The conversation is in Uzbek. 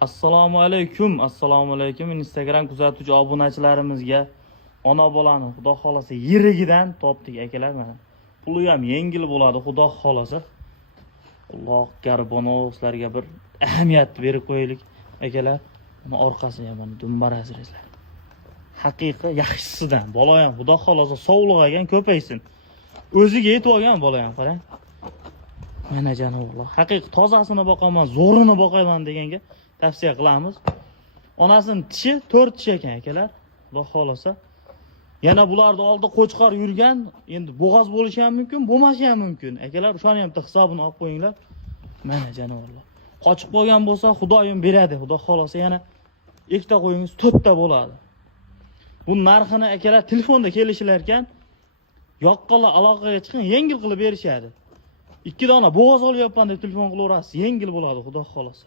Assalomu alaykum. Instagram kuzatuvchi obunachilarimizga ona bolani xudo xolasa yirigidan topdik akalar. Mana puli ham yengil bo'ladi xudo xolasa. Alloh garbonoslarga bir ahamiyat berib qo'yaylik akalar. Buni orqasiga mana dumbarasizlar. Haqiqiy yaxshisidan bola ham xudo xolasa sog'lig'iga ko'paysin. O'ziga yetib olgan bola ham qarang. Mana janoblor, haqiqiy tozasini boqaman, zo'rini boqaman deganga tavsiya qilamiz. Onasining tishi 4 tish ekan akalar. Xudo xolasa. Yana bularda oldida qo'chqor yurgan, endi bo'g'oz bo'lishi ham mumkin, bo'lmashi ham mumkin. Akalar, o'shani ham hisobini olib qo'yinglar. Mana janoblor. Qochib qolgan bo'lsa, Xudoyim beradi. Xudo xolasa yana ikkita qo'yingiz 4 ta bo'ladi. Bu narxini akalar telefonda kelishilar ekan, yoqqanlar aloqaga chiqing, yengil qilib berishadi. 2 dona bo'g'oz olyapman deb telefon qilaverasiz, yengil bo'ladi, Xudo xolasa.